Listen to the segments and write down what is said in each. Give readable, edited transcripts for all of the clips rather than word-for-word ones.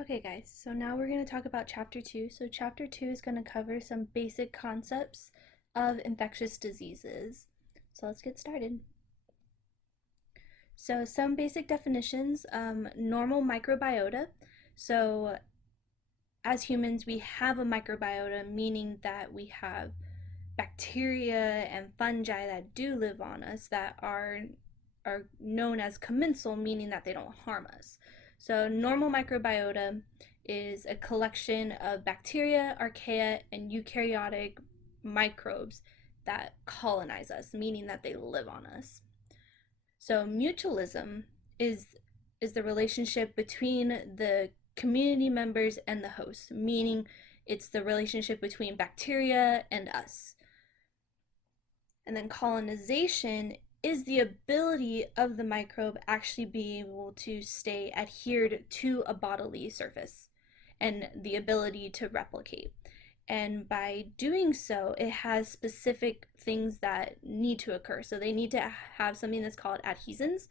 Okay, guys, so now we're going to talk about Chapter 2. So, Chapter 2 is going to cover some basic concepts of infectious diseases. So, let's get started. So, some basic definitions normal microbiota. So, as humans, we have a microbiota, meaning that we have bacteria and fungi that do live on us that are known as commensal, meaning that they don't harm us. So normal microbiota is a collection of bacteria, archaea, and eukaryotic microbes that colonize us, meaning that they live on us. So mutualism is is the relationship between the community members and the host, meaning it's the relationship between bacteria and us. And then colonization is the ability of the microbe actually being able to stay adhered to a bodily surface and the ability to replicate. And by doing so, it has specific things that need to occur. So they need to have something that's called adhesins,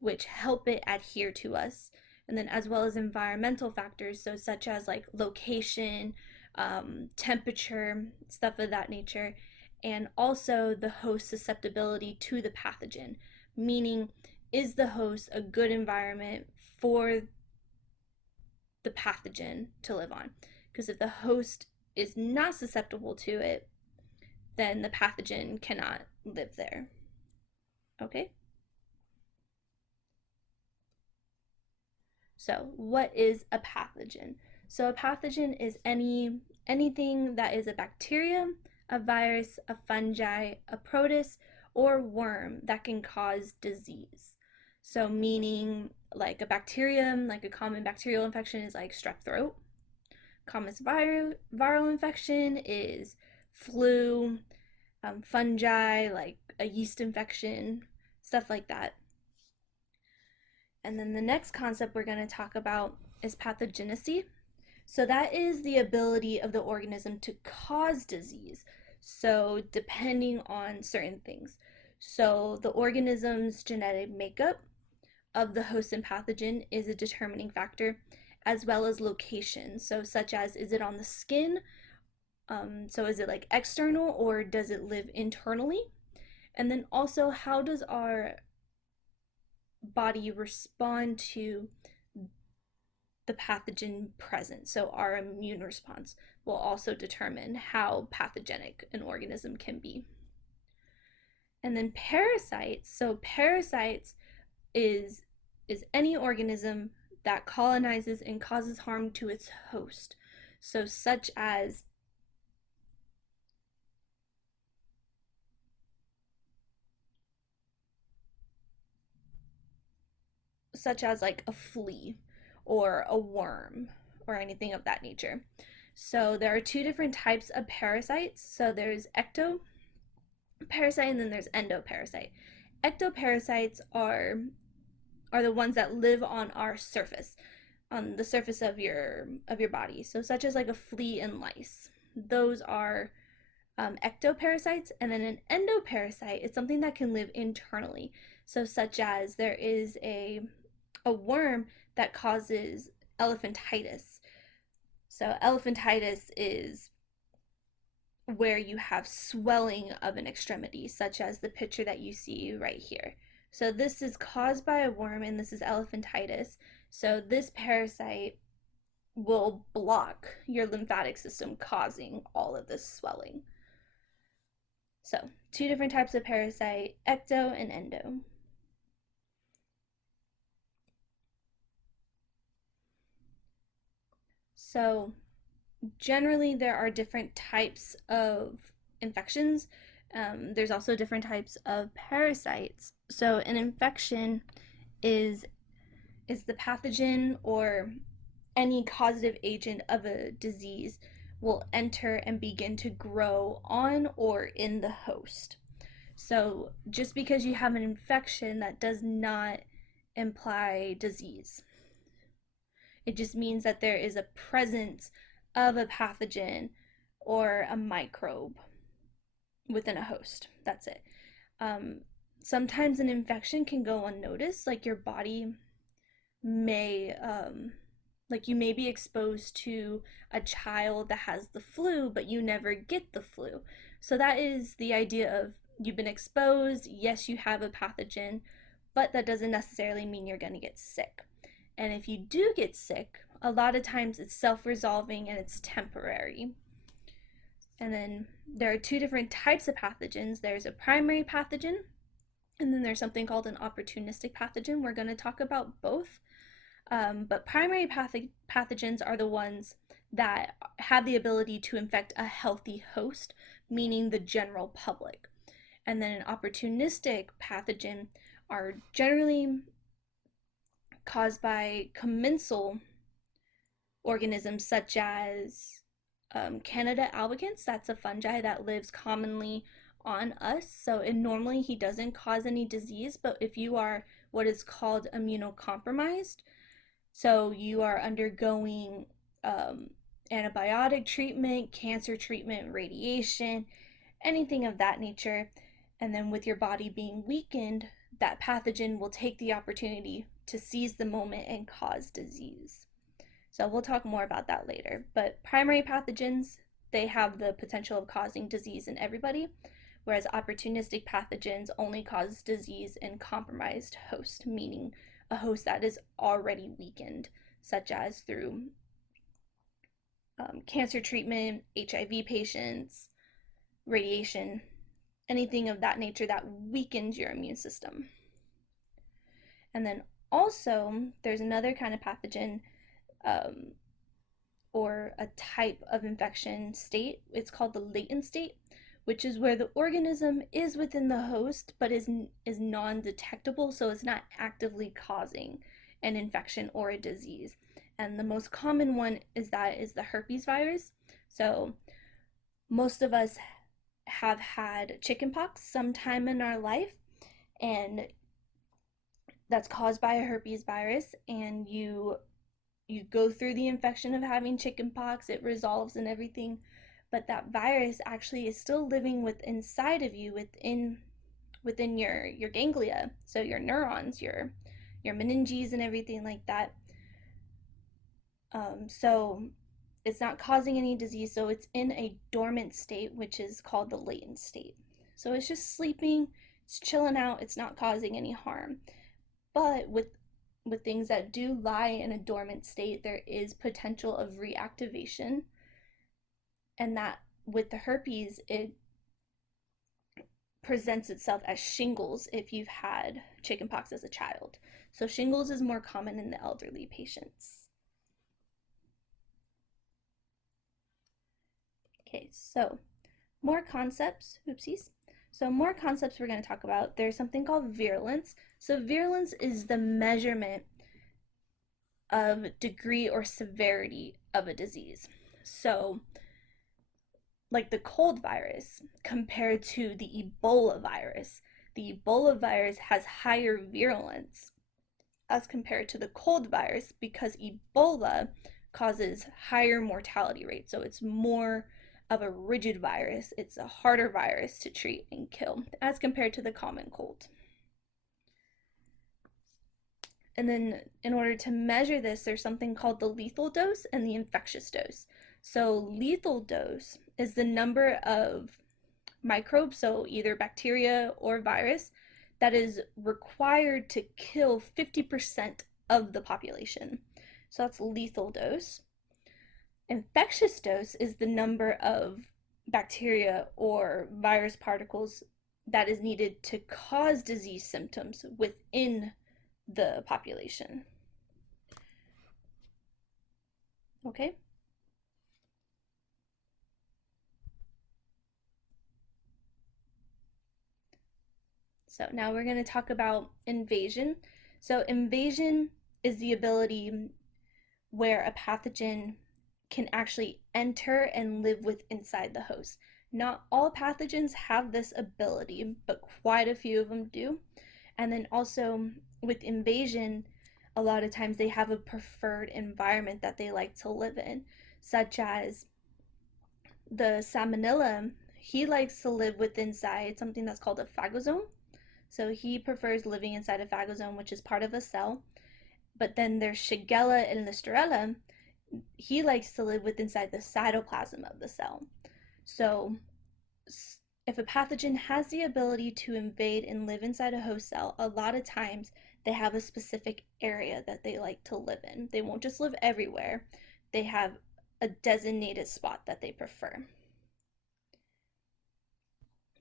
which help it adhere to us. And then, as well as environmental factors, so such as like location, temperature, stuff of that nature, and also the host susceptibility to the pathogen, meaning is the host a good environment for the pathogen to live on? Because if the host is not susceptible to it, then the pathogen cannot live there. Okay? So, what is a pathogen? So, a pathogen is anything that is a bacteria, a virus, a fungi, a protist, or worm that can cause disease. So, meaning like a bacterium, like a common bacterial infection is like strep throat. Common viral infection is flu, fungi, like a yeast infection, stuff like that. And then the next concept we're going to talk about is pathogenesis. So that is the ability of the organism to cause disease. So depending on certain things. So the organism's genetic makeup of the host and pathogen is a determining factor, as well as location. So such as, is it on the skin? So is it like external, or does it live internally? And then also, how does our body respond to the pathogen present? So our immune response will also determine how pathogenic an organism can be. And then parasites. So parasites is any organism that colonizes and causes harm to its host. So such as like a flea or a worm or anything of that nature. So there are two different types of parasites. So there's ectoparasite and then there's endoparasite. Ectoparasites are the ones that live on our surface, on the surface of your body. So such as like a flea and lice. Those are ectoparasites. And then an endoparasite is something that can live internally. So such as there is a worm that causes elephantitis. So elephantitis is where you have swelling of an extremity, such as the picture that you see right here. So this is caused by a worm, and this is elephantitis. So this parasite will block your lymphatic system, causing all of this swelling. So two different types of parasite, ecto and endo. So generally there are different types of infections. There's also different types of parasites. So an infection is the pathogen or any causative agent of a disease will enter and begin to grow on or in the host. So just because you have an infection, that does not imply disease. It just means that there is a presence of a pathogen or a microbe within a host. That's it. Um, Sometimes an infection can go unnoticed, like your body may Like you may be exposed to a child that has the flu, but you never get the flu. So that is the idea of you've been exposed. Yes, you have a pathogen, but that doesn't necessarily mean you're going to get sick. And if you do get sick, a lot of times it's self resolving and it's temporary. And then there are two different types of pathogens there's a primary pathogen, and then there's something called an opportunistic pathogen. We're going to talk about both. But primary pathogens are the ones that have the ability to infect a healthy host, meaning the general public. And then an opportunistic pathogen are generally caused by commensal organisms such as Candida albicans. That's a fungi that lives commonly on us. So normally he doesn't cause any disease, but if you are what is called immunocompromised, so you are undergoing antibiotic treatment, cancer treatment, radiation, anything of that nature, and then with your body being weakened, that pathogen will take the opportunity to seize the moment and cause disease. So we'll talk more about that later. But primary pathogens, they have the potential of causing disease in everybody, whereas opportunistic pathogens only cause disease in compromised host, meaning a host that is already weakened, such as through cancer treatment, HIV patients, radiation, anything of that nature that weakens your immune system. And then also, there's another kind of pathogen or a type of infection state. It's called the latent state, which is where the organism is within the host but is non-detectable, so it's not actively causing an infection or a disease. And the most common one is the herpes virus. So most of us have had chickenpox sometime in our life, and that's caused by a herpes virus, and you go through the infection of having chickenpox, it resolves and everything, but that virus actually is still living inside of you, within your ganglia, so your neurons, your meninges and everything like that. So it's not causing any disease, so it's in a dormant state, which is called the latent state. So it's just sleeping, it's chilling out, it's not causing any harm. But with things that do lie in a dormant state, there is potential of reactivation. And that with the herpes, it presents itself as shingles if you've had chickenpox as a child. So shingles is more common in the elderly patients. Okay, so more concepts, oopsies. So more concepts we're going to talk about. There's something called virulence. So virulence is the measurement of degree or severity of a disease. So like the cold virus compared to the Ebola virus, the Ebola virus has higher virulence as compared to the cold virus because Ebola causes higher mortality rate. So it's more of a rigid virus. It's a harder virus to treat and kill as compared to the common cold. And then in order to measure this, there's something called the lethal dose and the infectious dose. So lethal dose is the number of microbes, so either bacteria or virus, that is required to kill 50% of the population. So that's lethal dose. Infectious dose is the number of bacteria or virus particles that is needed to cause disease symptoms within the population. Okay? So now we're going to talk about invasion. So invasion is the ability where a pathogen can actually enter and live inside the host. Not all pathogens have this ability, but quite a few of them do. And then also with invasion, a lot of times they have a preferred environment that they like to live in, such as the salmonella. He likes to live inside something that's called a phagosome. So he prefers living inside a phagosome, which is part of a cell. But then there's Shigella and Listerella. He likes to live with inside the cytoplasm of the cell. So if a pathogen has the ability to invade and live inside a host cell, a lot of times they have a specific area that they like to live in. They won't just live everywhere, they have a designated spot that they prefer.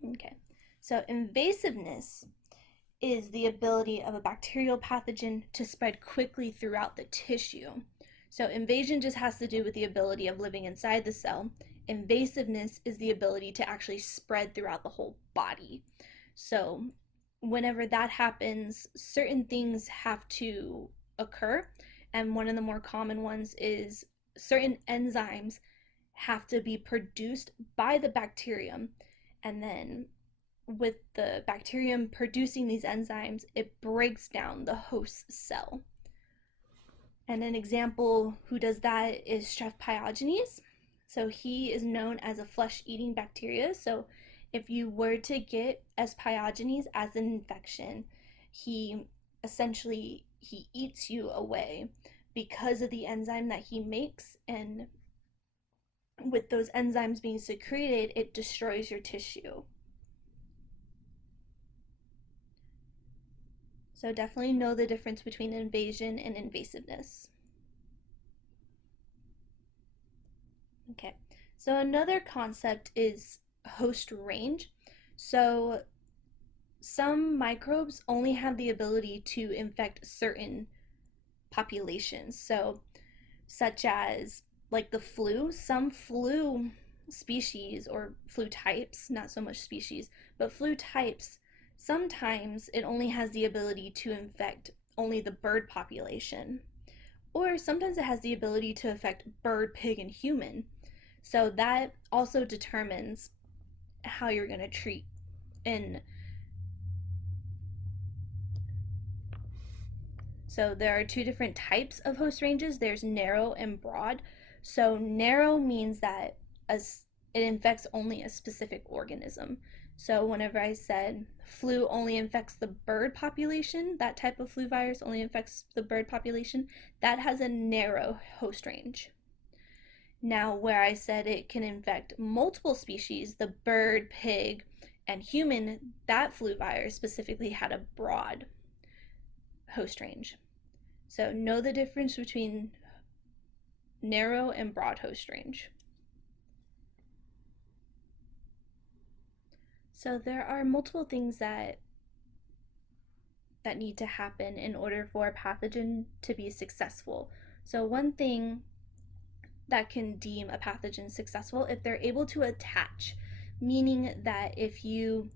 Okay, so invasiveness is the ability of a bacterial pathogen to spread quickly throughout the tissue. So invasion just has to do with the ability of living inside the cell. Invasiveness is the ability to actually spread throughout the whole body. So whenever that happens, certain things have to occur. And one of the more common ones is certain enzymes have to be produced by the bacterium. And then with the bacterium producing these enzymes, it breaks down the host cell. And an example who does that is Strep pyogenes. So he is known as a flesh-eating bacteria. So if you were to get S. pyogenes as an infection, he he eats you away because of the enzyme that he makes, and with those enzymes being secreted, it destroys your tissue. So definitely know the difference between invasion and invasiveness. Okay, so another concept is host range. So some microbes only have the ability to infect certain populations. So, such as like the flu, some flu species or flu types, not so much species, but flu types, sometimes it only has the ability to infect only the bird population. Or sometimes it has the ability to affect bird, pig, and human. So that also determines how you're going to treat. And so there are two different types of host ranges. There's narrow and broad. So narrow means that as it infects only a specific organism. So whenever I said flu only infects the bird population, that type of flu virus only infects the bird population, that has a narrow host range. Now, where I said it can infect multiple species, the bird, pig, and human, that flu virus specifically had a broad host range. So know the difference between narrow and broad host range. So there are multiple things that need to happen in order for a pathogen to be successful. So one thing that can deem a pathogen successful if they're able to attach, meaning that if you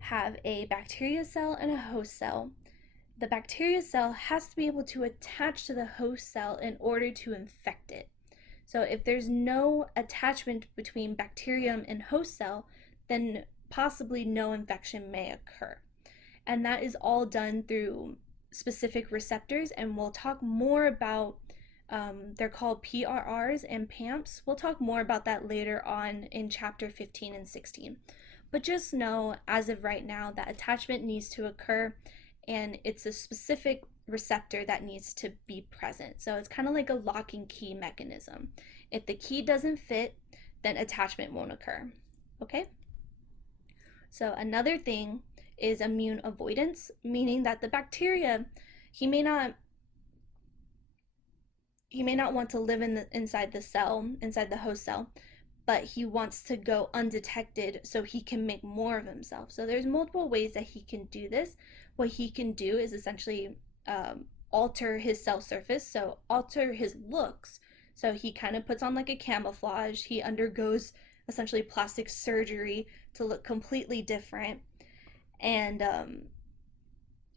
have a bacteria cell and a host cell, the bacteria cell has to be able to attach to the host cell in order to infect it. So if there's no attachment between bacterium and host cell, then possibly no infection may occur. And that is all done through specific receptors, and we'll talk more about they're called PRRs and PAMPs. We'll talk more about that later on in chapter 15 and 16. But just know, as of right now, that attachment needs to occur, and it's a specific receptor that needs to be present. So it's kind of like a lock and key mechanism. If the key doesn't fit, then attachment won't occur. Okay? So another thing is immune avoidance, meaning that the bacteria, he may not want to live inside the cell, inside the host cell, but he wants to go undetected so he can make more of himself. So there's multiple ways that he can do this. What he can do is essentially alter his cell surface, so alter his looks. So he kind of puts on like a camouflage. He undergoes essentially plastic surgery to look completely different, and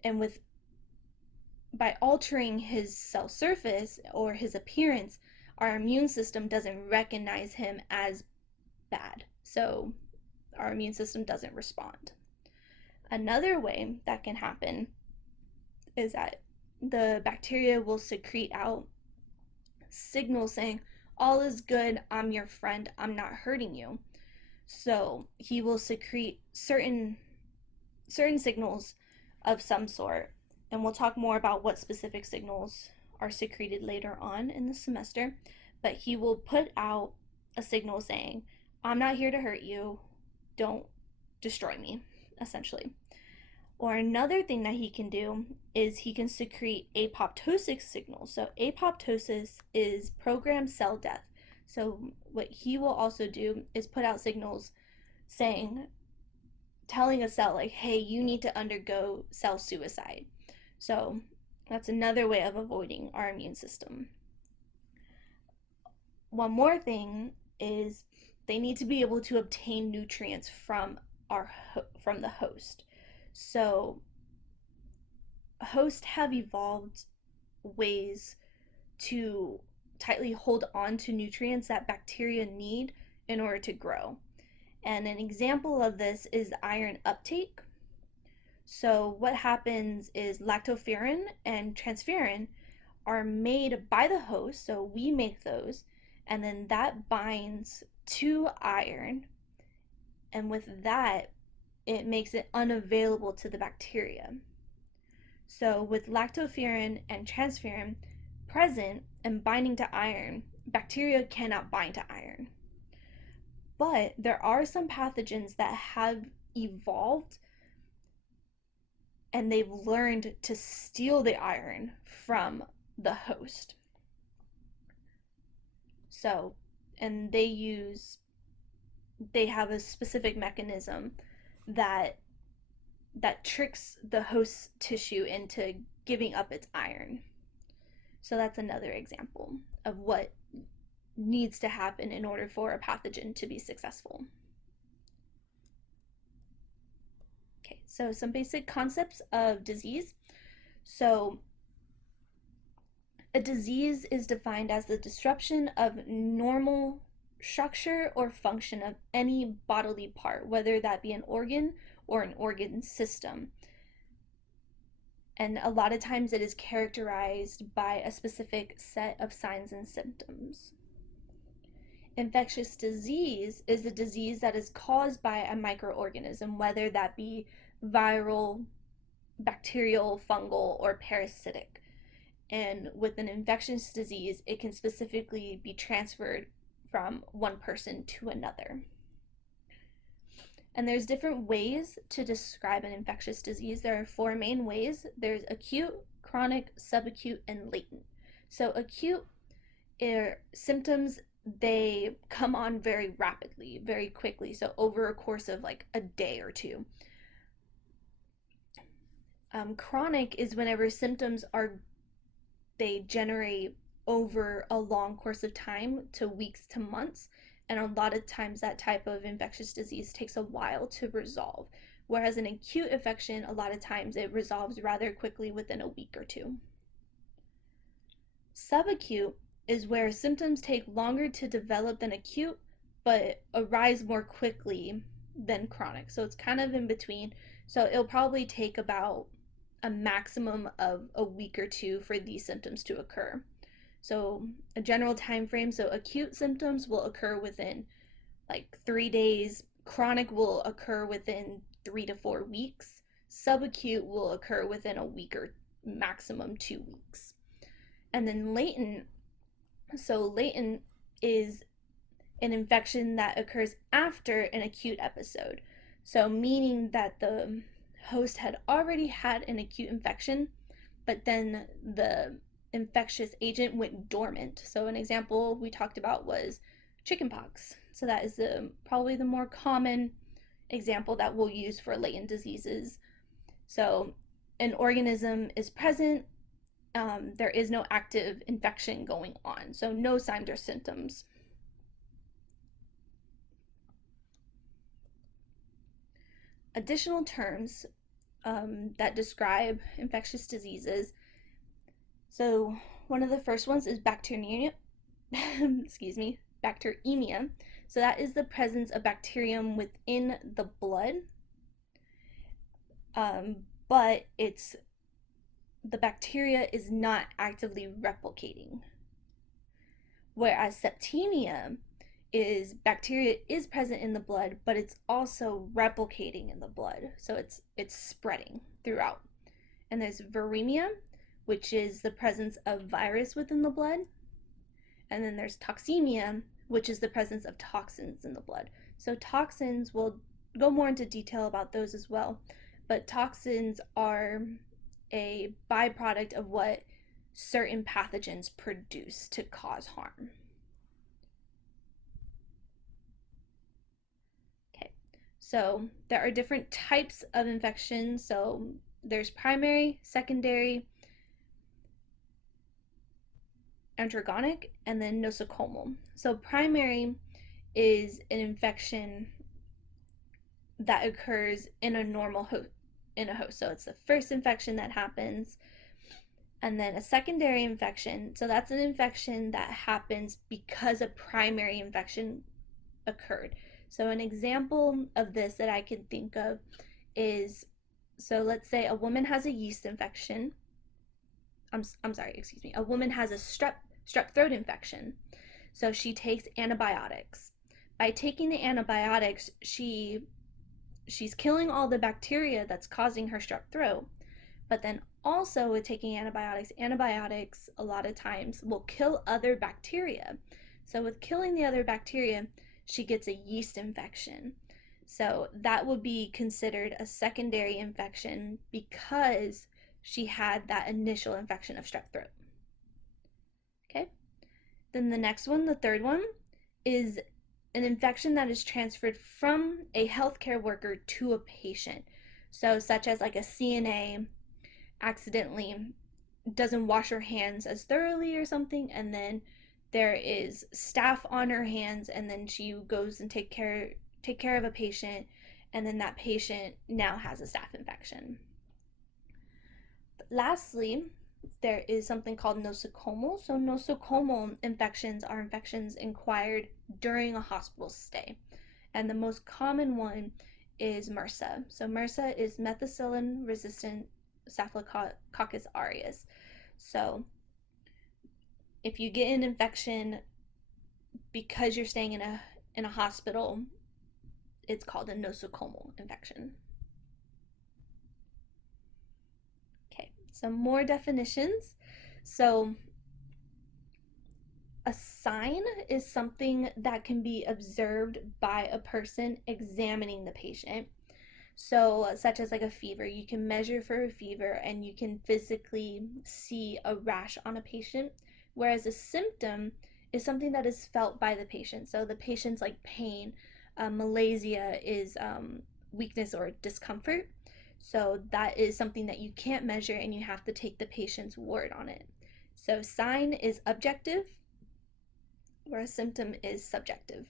with by altering his cell surface or his appearance, our immune system doesn't recognize him as bad. So our immune system doesn't respond. Another way that can happen is that the bacteria will secrete out signals saying, all is good, I'm your friend, I'm not hurting you. So he will secrete certain signals of some sort And we'll talk more about what specific signals are secreted later on in the semester. But he will put out a signal saying, I'm not here to hurt you. Don't destroy me, essentially. Or another thing that he can do is he can secrete apoptosis signals. So apoptosis is programmed cell death. So what he will also do is put out signals saying, telling a cell like, hey, you need to undergo cell suicide. So that's another way of avoiding our immune system. One more thing is they need to be able to obtain nutrients from from the host. So hosts have evolved ways to tightly hold on to nutrients that bacteria need in order to grow. And an example of this is iron uptake. So what happens is lactoferrin and transferrin are made by the host, so we make those, and then that binds to iron, and with that, it makes it unavailable to the bacteria. So with lactoferrin and transferrin present and binding to iron, bacteria cannot bind to iron. But there are some pathogens that have evolved and they've learned to steal the iron from the host. So, and they have a specific mechanism that tricks the host tissue into giving up its iron. So that's another example of what needs to happen in order for a pathogen to be successful. Okay, so some basic concepts of disease. So a disease is defined as the disruption of normal structure or function of any bodily part, whether that be an organ or an organ system. And a lot of times it is characterized by a specific set of signs and symptoms. Infectious disease is a disease that is caused by a microorganism, whether that be viral, bacterial, fungal, or parasitic. And with an infectious disease, it can specifically be transferred from one person to another. And there's different ways to describe an infectious disease. There are four main ways. There's acute, chronic, subacute, and latent. So acute symptoms, they come on very rapidly, very quickly, so over a course of like a day or two. Chronic is whenever symptoms they generate over a long course of time to weeks to months, and a lot of times that type of infectious disease takes a while to resolve, whereas an acute infection, a lot of times it resolves rather quickly within a week or two. Subacute is where symptoms take longer to develop than acute, but arise more quickly than chronic. So it's kind of in between. So it'll probably take about a maximum of a week or two for these symptoms to occur. So a general time frame, so acute symptoms will occur within like 3 days, chronic will occur within 3 to 4 weeks, subacute will occur within a week or maximum 2 weeks. And then latent, so latent is an infection that occurs after an acute episode. So meaning that the host had already had an acute infection, but then the infectious agent went dormant. So an example we talked about was chickenpox. So that is probably the more common example that we'll use for latent diseases. So an organism is present, there is no active infection going on, so no signs or symptoms. Additional terms that describe infectious diseases. So one of the first ones is bacteremia. Excuse me, bacteremia. So that is the presence of bacterium within the blood, but the bacteria is not actively replicating. Whereas septemia is bacteria is present in the blood, but it's also replicating in the blood. So it's spreading throughout. And there's viremia, which is the presence of virus within the blood. And then there's toxemia, which is the presence of toxins in the blood. So toxins, we'll go more into detail about those as well. But toxins are a byproduct of what certain pathogens produce to cause harm. Okay, so there are different types of infections. So there's primary, secondary, antrogonic, and then nosocomial. So primary is an infection that occurs in a normal host, in a host. So it's the first infection that happens. And then a secondary infection, so that's an infection that happens because a primary infection occurred. So an example of this that I can think of is, so let's say a woman has a yeast infection. I'm sorry, excuse me. A woman has a strep throat infection. So she takes antibiotics. By taking the antibiotics, she's killing all the bacteria that's causing her strep throat. But then also with taking antibiotics a lot of times will kill other bacteria. So with killing the other bacteria, she gets a yeast infection. So that would be considered a secondary infection because she had that initial infection of strep throat. Okay? Then the next one, the third one, is an infection that is transferred from a healthcare worker to a patient. So such as like a CNA accidentally doesn't wash her hands as thoroughly or something, and then there is staph on her hands, and then she goes and take care of a patient, and then that patient now has a staph infection. Lastly, there is something called nosocomial. So nosocomial infections are infections acquired during a hospital stay, and the most common one is MRSA. So MRSA is methicillin resistant Staphylococcus aureus. So if you get an infection because you're staying in a hospital, it's called a nosocomial infection. Okay, some more definitions. So a sign is something that can be observed by a person examining the patient. So, such as like a fever, you can measure for a fever and you can physically see a rash on a patient, whereas a symptom is something that is felt by the patient. So, the patient's like pain, malaise is weakness or discomfort. So, that is something that you can't measure and you have to take the patient's word on it. So, sign is objective, where a symptom is subjective.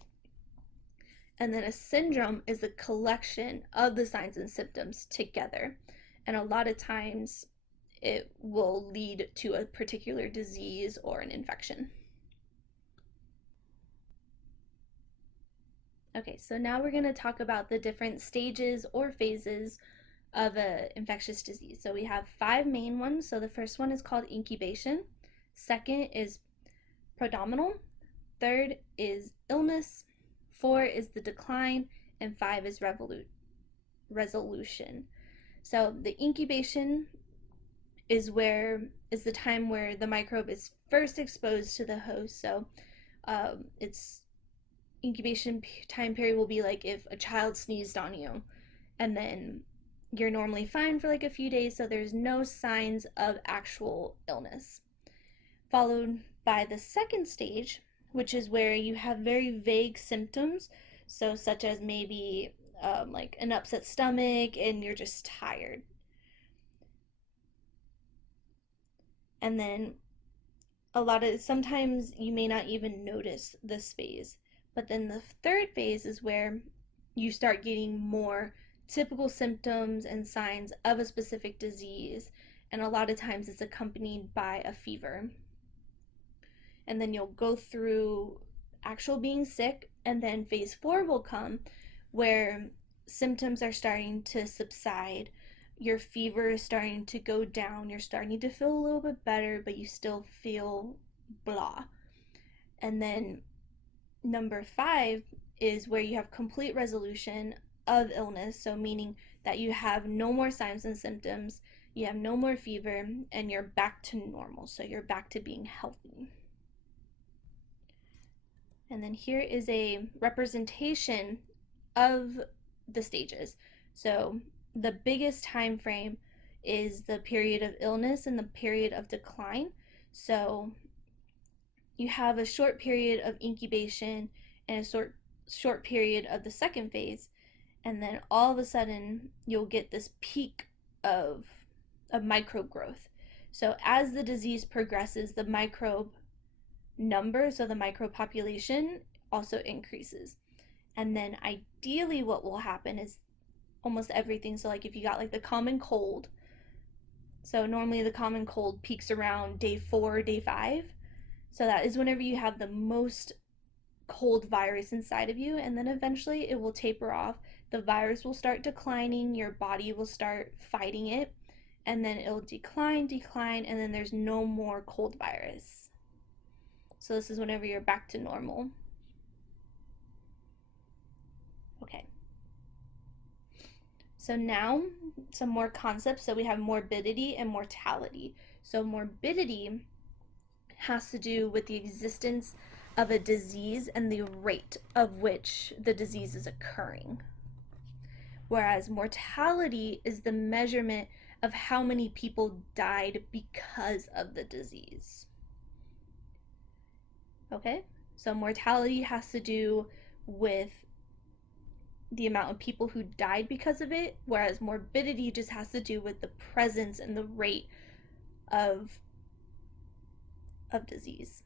And then a syndrome is a collection of the signs and symptoms together. And a lot of times it will lead to a particular disease or an infection. Okay, so now we're going to talk about the different stages or phases of an infectious disease. So we have 5 main ones. So the first one is called incubation. Second is prodromal. Third is illness. 4 is the decline, and 5 is resolution. So the incubation is the time where the microbe is first exposed to the host. So its incubation time period will be like if a child sneezed on you, and then you're normally fine for like a few days, so there's no signs of actual illness. Followed by the second stage, which is where you have very vague symptoms, so such as maybe like an upset stomach and you're just tired. And then sometimes you may not even notice this phase. But then the third phase is where you start getting more typical symptoms and signs of a specific disease, and a lot of times it's accompanied by a fever. And then you'll go through actual being sick, and then phase 4 will come where symptoms are starting to subside, your fever is starting to go down, you're starting to feel a little bit better, but you still feel blah. And then number 5 is where you have complete resolution of illness, so meaning that you have no more signs and symptoms, you have no more fever, and you're back to normal. So you're back to being healthy. And then here is a representation of the stages. So the biggest time frame is the period of illness and the period of decline. So you have a short period of incubation and a short period of the second phase, and then all of a sudden you'll get this peak of microbe growth. So as the disease progresses, the microbe number, so the microbe population, also increases. And then ideally what will happen is almost everything. So like if you got like the common cold, so normally the common cold peaks around day 4, day 5. So that is whenever you have the most cold virus inside of you, and then eventually it will taper off. The virus will start declining, your body will start fighting it, and then it'll decline, and then there's no more cold virus. So this is whenever you're back to normal. Okay. So now some more concepts. So we have morbidity and mortality. So morbidity has to do with the existence of a disease and the rate of which the disease is occurring. Whereas mortality is the measurement of how many people died because of the disease. Okay? So mortality has to do with the amount of people who died because of it, whereas morbidity just has to do with the presence and the rate of disease.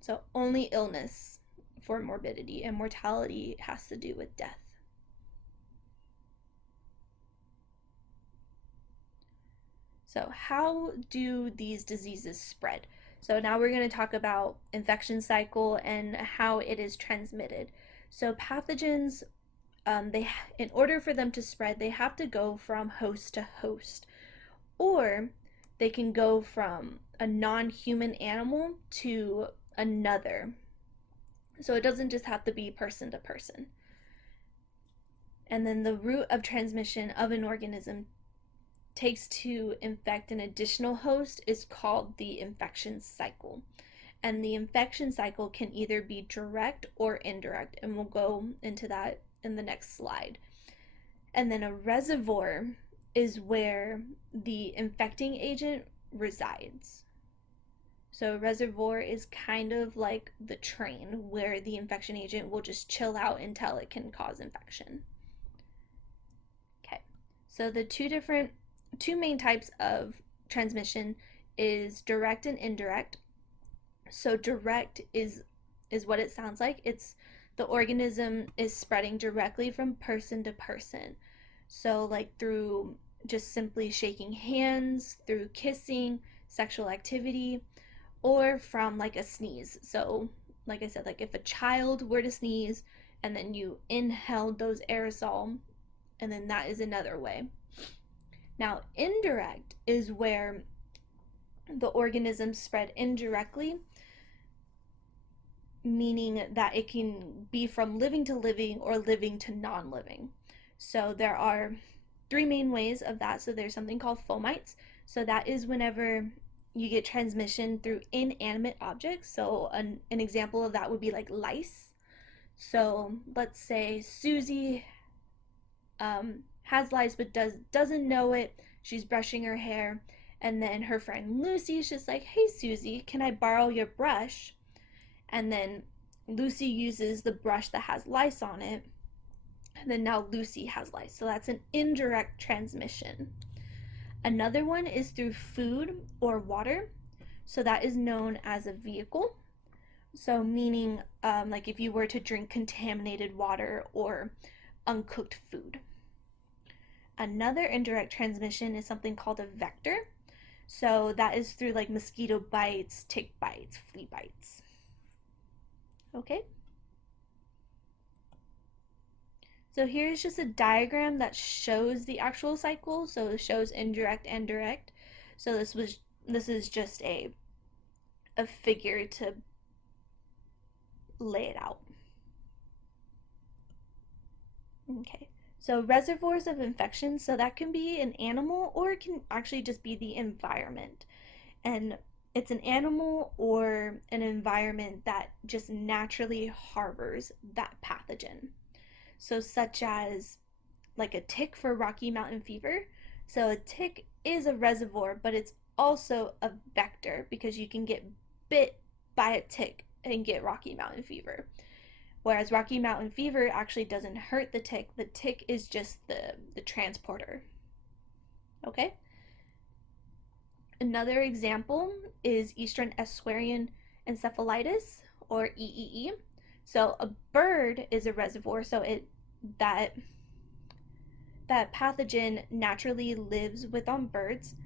So only illness for morbidity, and mortality has to do with death. So how do these diseases spread? So now we're going to talk about infection cycle and how it is transmitted. So pathogens, in order for them to spread, they have to go from host to host, or they can go from a non-human animal to another. So it doesn't just have to be person to person. And then the route of transmission of an organism takes to infect an additional host is called the infection cycle. And the infection cycle can either be direct or indirect, and we'll go into that in the next slide. And then a reservoir is where the infecting agent resides. So a reservoir is kind of like the train where the infection agent will just chill out until it can cause infection. Okay, so the two main types of transmission is direct and indirect. So direct is what it sounds like. It's the organism is spreading directly from person to person. So like through just simply shaking hands, through kissing, sexual activity, or from like a sneeze. So like I said, like if a child were to sneeze and then you inhaled those aerosol, and then that is another way. Now indirect is where the organisms spread indirectly, meaning that it can be from living to living or living to non-living. So there are 3 main ways of that. So there's something called fomites. So that is whenever you get transmission through inanimate objects. So an example of that would be like lice. So let's say Susie has lice but doesn't know it. She's brushing her hair, and then her friend Lucy is just like, "Hey Susie, can I borrow your brush?" And then Lucy uses the brush that has lice on it, and then now Lucy has lice. So that's an indirect transmission. Another one is through food or water. So that is known as a vehicle. So meaning like if you were to drink contaminated water or uncooked food. Another indirect transmission is something called a vector. So that is through like mosquito bites, tick bites, flea bites. Okay. So here's just a diagram that shows the actual cycle. So it shows indirect and direct. So this is just a figure to lay it out. Okay. So reservoirs of infection, so that can be an animal or it can actually just be the environment. And it's an animal or an environment that just naturally harbors that pathogen. So such as like a tick for Rocky Mountain fever. So a tick is a reservoir, but it's also a vector because you can get bit by a tick and get Rocky Mountain fever. Whereas Rocky Mountain fever actually doesn't hurt the tick is just the transporter. Okay? Another example is Eastern Estuarine Encephalitis, or EEE. So a bird is a reservoir, so that that pathogen naturally lives with on birds.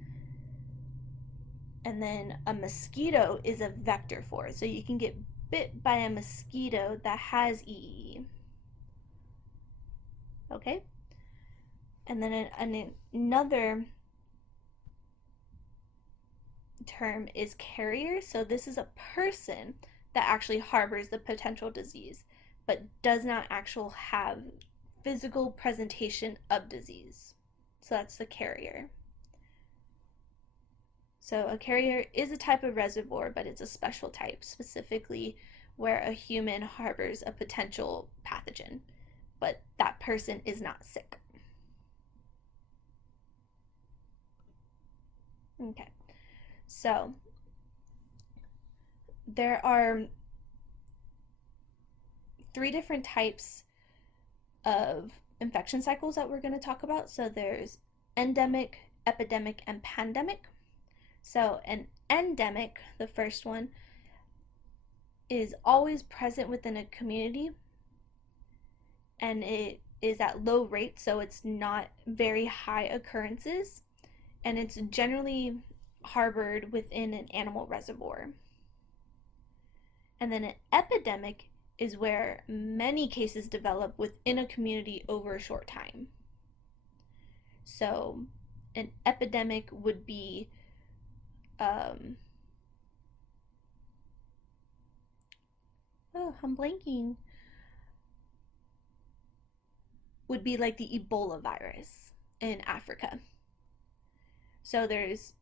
And then a mosquito is a vector for it. So you can get bit by a mosquito that has EEE. Okay? And then another term is carrier. So this is a person that actually harbors the potential disease, but does not actually have physical presentation of disease. So that's the carrier. So a carrier is a type of reservoir, but it's a special type, specifically where a human harbors a potential pathogen, but that person is not sick. Okay, so there are three different types of infection cycles that we're going to talk about. So there's endemic, epidemic, and pandemic. So an endemic, the first one, is always present within a community and it is at low rates, so it's not very high occurrences, and it's generally harbored within an animal reservoir. And then an epidemic is where many cases develop within a community over a short time. So an epidemic would be I'm blanking. Would be like the Ebola virus in Africa. So there's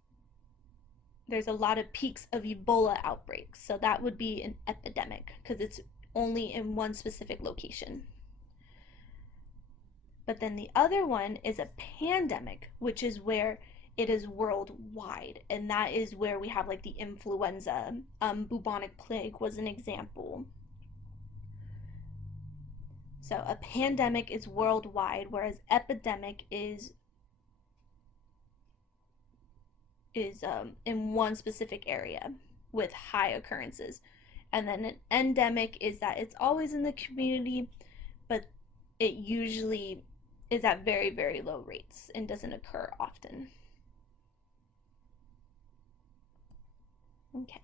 a lot of peaks of Ebola outbreaks. So that would be an epidemic because it's only in one specific location. But then the other one is a pandemic, which is where it is worldwide. And that is where we have like the influenza. Bubonic plague was an example. So a pandemic is worldwide, whereas epidemic is in one specific area with high occurrences. And then an endemic is that it's always in the community, but it usually is at very, very low rates and doesn't occur often. Okay.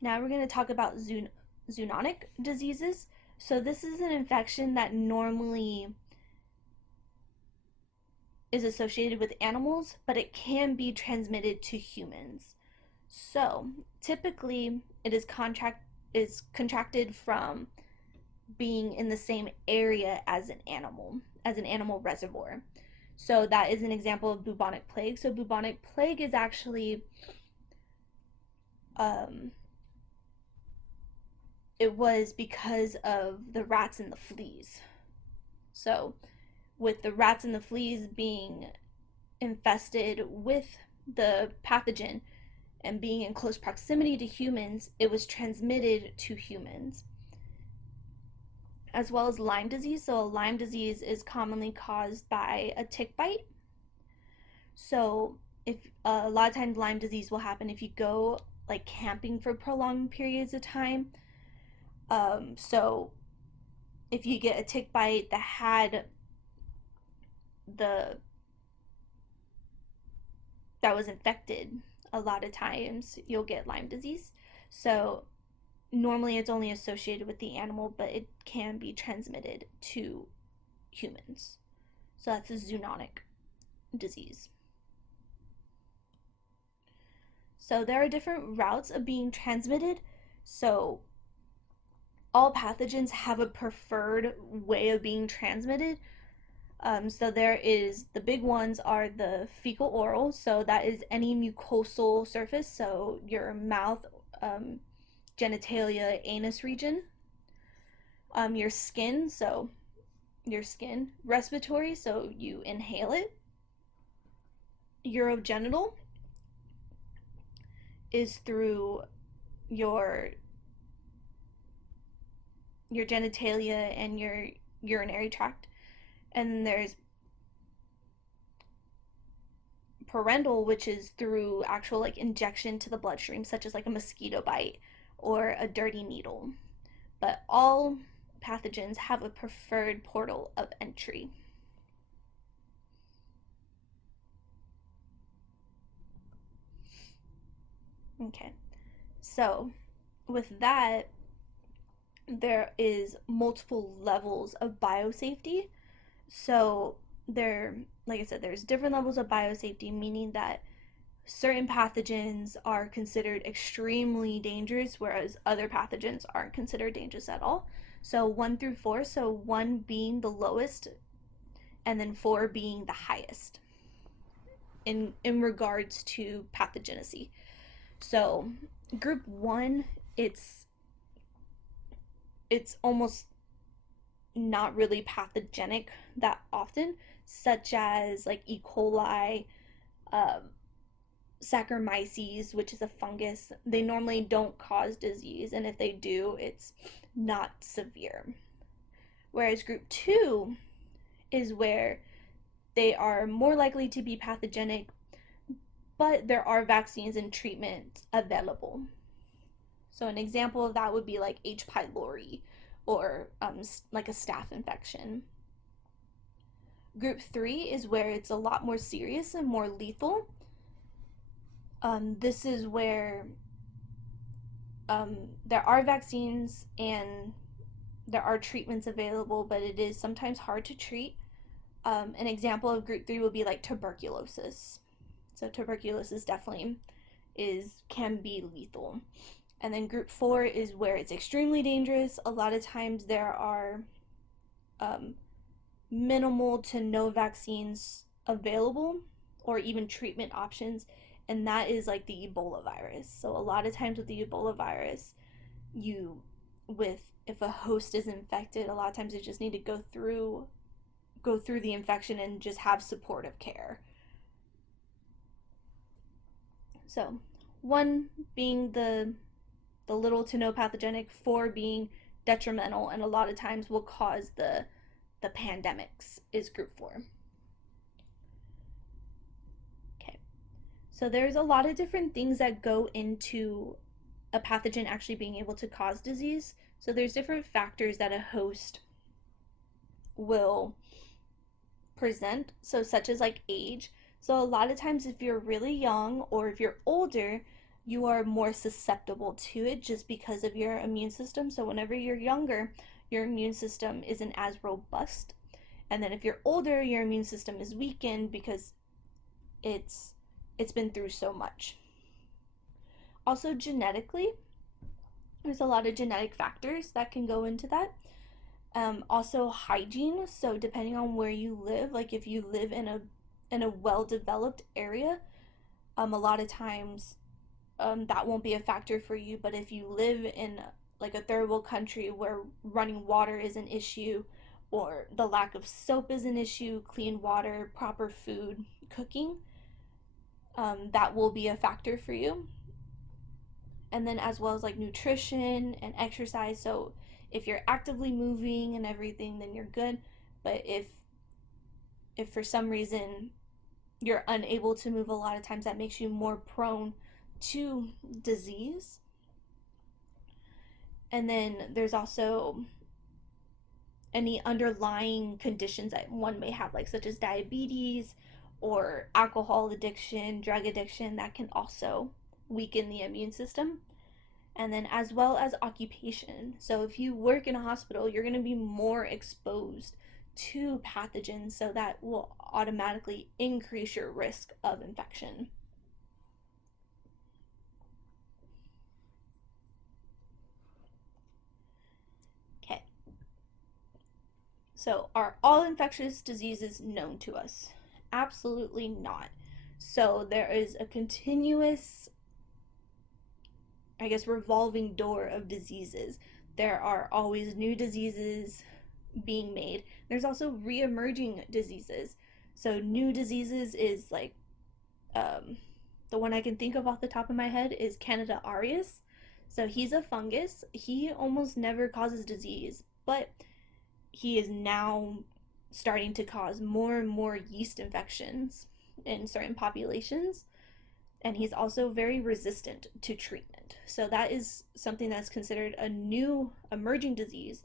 Now we're going to talk about zoonotic diseases. So this is an infection that normally is associated with animals, but it can be transmitted to humans. So typically it is contracted from being in the same area as an animal reservoir. So that is an example of bubonic plague. So bubonic plague is actually it was because of the rats and the fleas. So with the rats and the fleas being infested with the pathogen and being in close proximity to humans, it was transmitted to humans. As well as Lyme disease. So, Lyme disease is commonly caused by a tick bite. So, if a lot of times Lyme disease will happen if you go like camping for prolonged periods of time. So, if you get a tick bite that had that was infected, a lot of times you'll get Lyme disease. So normally it's only associated with the animal, but it can be transmitted to humans. So that's a zoonotic disease. So there are different routes of being transmitted. So all pathogens have a preferred way of being transmitted. So there is the big ones are the fecal oral, so that is any mucosal surface, so your mouth, um, genitalia, anus region, your skin, so your skin, respiratory, so you inhale it, urogenital is through your your genitalia and your urinary tract, and then there's parental, which is through actual like injection to the bloodstream, such as like a mosquito bite or a dirty needle. But all pathogens have a preferred portal of entry. Okay, so with that, there is multiple levels of biosafety. So there, like I said, there's different levels of biosafety, meaning that certain pathogens are considered extremely dangerous, whereas other pathogens aren't considered dangerous at all. So 1 through 4, so 1 being the lowest, and then 4 being the highest in regards to pathogenicity. So group 1, it's it's almost not really pathogenic that often, such as like E. coli, um, Saccharomyces, which is a fungus. They normally don't cause disease, and if they do, it's not severe. Whereas group 2 is where they are more likely to be pathogenic, but there are vaccines and treatment available. So an example of that would be like H. pylori or like a staph infection. Group 3 is where it's a lot more serious and more lethal. This is where there are vaccines and there are treatments available, but it is sometimes hard to treat. An example of group 3 would be like tuberculosis. So tuberculosis definitely can be lethal. And then group 4 is where it's extremely dangerous. A lot of times there are minimal to no vaccines available or even treatment options, and that is like the Ebola virus. So a lot of times with the Ebola virus, you with if a host is infected, a lot of times you just need to go through the infection and just have supportive care. So 1 being the little to no pathogenic, 4 being detrimental and a lot of times will cause the pandemics is group 4. Okay. So there's a lot of different things that go into a pathogen actually being able to cause disease. So there's different factors that a host will present, so such as like age. So a lot of times if you're really young or if you're older, you are more susceptible to it just because of your immune system. So whenever you're younger, your immune system isn't as robust. And then if you're older, your immune system is weakened because it's been through so much. Also genetically, there's a lot of genetic factors that can go into that. Also hygiene, so depending on where you live, like if you live in a well-developed area, a lot of times that won't be a factor for you. But if you live in like a third world country where running water is an issue, or the lack of soap is an issue, clean water, proper food, cooking, that will be a factor for you. And then as well as like nutrition and exercise. So if you're actively moving and everything, then you're good. But if for some reason you're unable to move, a lot of times that makes you more prone to disease. And then there's also any underlying conditions that one may have, like such as diabetes or alcohol addiction, drug addiction, that can also weaken the immune system. And then as well as occupation. So if you work in a hospital, you're going to be more exposed to pathogens, so that will automatically increase your risk of infection. Okay. So, are all infectious diseases known to us? Absolutely not. So, there is a continuous, I guess, revolving door of diseases. There are always new diseases being made. There's also re-emerging diseases. So, new diseases is like um, the one I can think of off the top of my head is Candida aureus. So, he's a fungus. He almost never causes disease, but he is now starting to cause more and more yeast infections in certain populations. And he's also very resistant to treatment. So that is something that's considered a new emerging disease.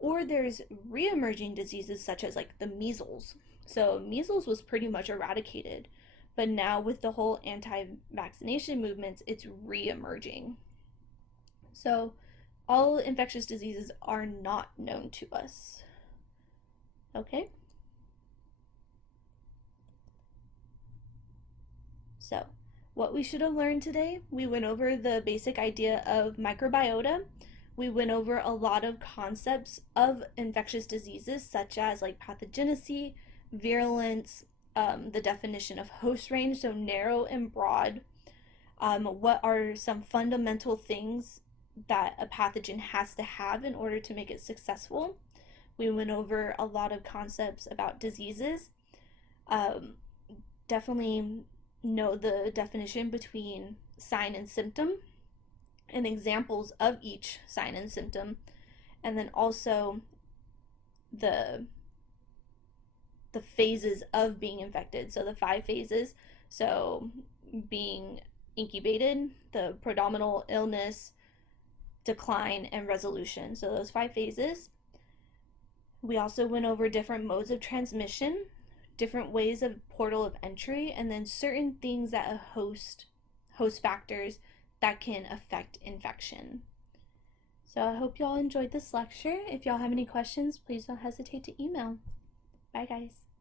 Or there's re-emerging diseases such as like the measles. So measles was pretty much eradicated, but now with the whole anti-vaccination movements, it's re-emerging. So all infectious diseases are not known to us. Okay? So, what we should have learned today, we went over the basic idea of microbiota. We went over a lot of concepts of infectious diseases, such as like pathogenicity, virulence, the definition of host range, so narrow and broad. What are some fundamental things that a pathogen has to have in order to make it successful? We went over a lot of concepts about diseases. Um, Definitely know the definition between sign and symptom and examples of each sign and symptom, and then also the the phases of being infected. So the 5 phases. So being incubated, the predominant illness, decline, and resolution. So those 5 phases. We also went over different modes of transmission, different ways of portal of entry, and then certain things that a host factors that can affect infection. So I hope y'all enjoyed this lecture. If y'all have any questions, please don't hesitate to email. Bye guys.